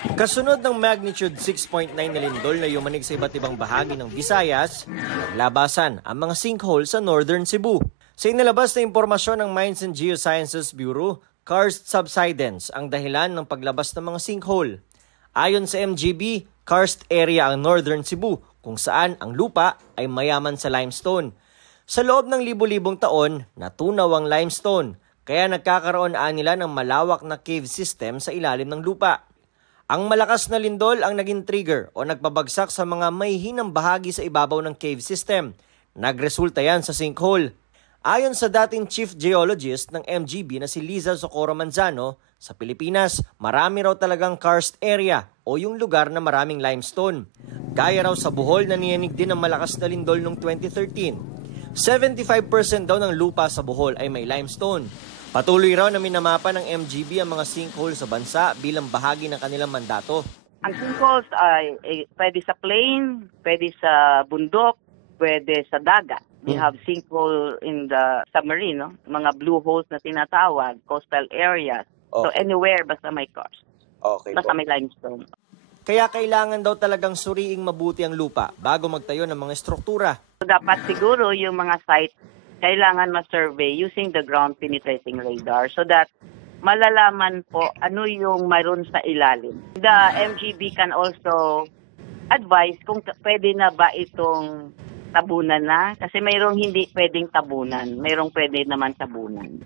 Kasunod ng magnitude 6.9 na lindol na yumanig sa iba't ibang bahagi ng Visayas, naglabasan ang mga sinkhole sa Northern Cebu. Sa inilabas na impormasyon ng Mines and Geosciences Bureau, karst subsidence ang dahilan ng paglabas ng mga sinkhole. Ayon sa MGB, karst area ang Northern Cebu kung saan ang lupa ay mayaman sa limestone. Sa loob ng libu-libong taon, natunaw ang limestone, kaya nagkakaroon nila ng malawak na cave system sa ilalim ng lupa. Ang malakas na lindol ang naging trigger o nagpabagsak sa mga mahihinang bahagi sa ibabaw ng cave system. Nagresulta yan sa sinkhole. Ayon sa dating chief geologist ng MGB na si Liza Socorro Manzano, sa Pilipinas, marami raw talagang karst area o yung lugar na maraming limestone. Gaya raw sa Bohol na niyanig din ng malakas na lindol noong 2013. 75% daw ng lupa sa Bohol ay may limestone. Patuloy raw na minamapa ng MGB ang mga sinkhole sa bansa bilang bahagi ng kanilang mandato. Ang sinkholes ay pwede sa plain, pwede sa bundok, pwede sa dagat. We have sinkhole in the submarine, no? Mga blue holes na tinatawag, coastal areas. Okay. So anywhere basta may karst. Okay, basta may limestone. Kaya kailangan daw talagang suriing mabuti ang lupa bago magtayo ng mga struktura. So, dapat siguro yung mga site kailangan ma-survey using the ground penetrating radar so that malalaman po ano yung mayroon sa ilalim. The MGB can also advise kung pwede na ba itong tabunan na kasi mayroong hindi pwedeng tabunan, mayroong pwede naman tabunan.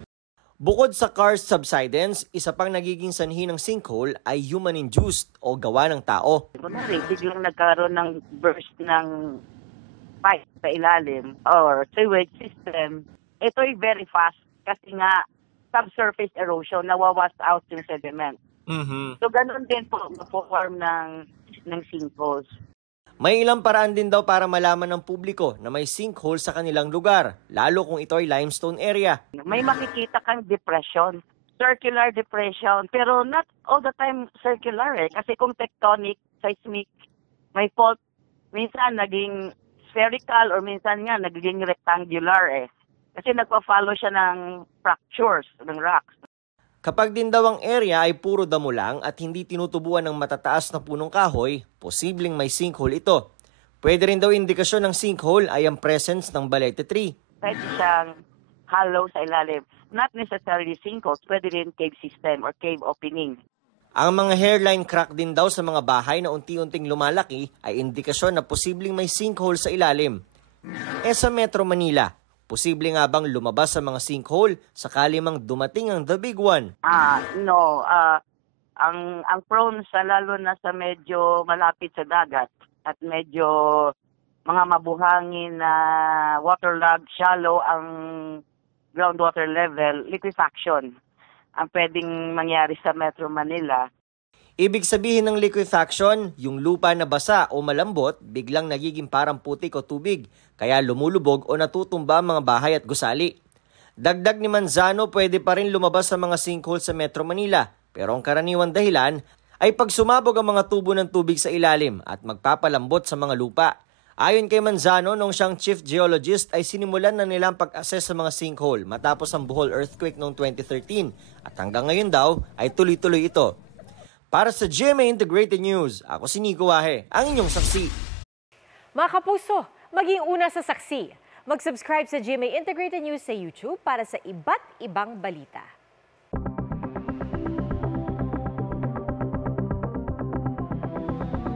Bukod sa karst subsidence, isa pang nagiging sanhi ng sinkhole ay human-induced o gawa ng tao. Kunwari, biglang nagkaroon ng burst ng pipe sa ilalim or sewage system, ito ay very fast kasi nga subsurface erosion, nawawash out yung sediment. So ganun din po ma-form ng sinkholes. May ilang paraan din daw para malaman ng publiko na may sinkhole sa kanilang lugar, lalo kung ito ay limestone area. May makikita kang depression, circular depression, pero not all the time circular kasi kung tectonic, seismic, may fault, minsan naging spherical or minsan nga nagiging rectangular kasi nagpa-follow siya ng fractures ng rocks. Kapag din daw ang area ay puro damo lang at hindi tinutubuan ng matataas na punong kahoy, posibleng may sinkhole ito. Pwede rin daw indikasyon ng sinkhole ay ang presence ng balete tree. Pwede siyang hollow sa ilalim. Not necessarily sinkholes, pwede rin cave system or cave opening. Ang mga hairline crack din daw sa mga bahay na unti-unting lumalaki ay indikasyon na posibleng may sinkhole sa ilalim. Sa Metro Manila, posible nga bang lumabas sa mga sinkhole sakali mang dumating ang the big one? No. Ang prone sa lalo na sa medyo malapit sa dagat at medyo mga mabuhangin na waterlogged, shallow ang groundwater level, liquefaction ang pwedeng mangyari sa Metro Manila. Ibig sabihin ng liquefaction, yung lupa na basa o malambot, biglang nagiging parang putik o tubig, kaya lumulubog o natutumba ang mga bahay at gusali. Dagdag ni Manzano, pwede pa rin lumabas sa mga sinkhole sa Metro Manila, pero ang karaniwang dahilan ay pag sumabog ang mga tubo ng tubig sa ilalim at magpapalambot sa mga lupa. Ayon kay Manzano, nung siyang chief geologist ay sinimulan na nilang pag-assess sa mga sinkhole matapos ang Bohol earthquake noong 2013 at hanggang ngayon daw ay tuloy-tuloy ito. Para sa GMA Integrated News, ako si Nico Wahe, ang inyong saksi. Mga kapuso, maging una sa saksi. Mag-subscribe sa GMA Integrated News sa YouTube para sa iba't ibang balita.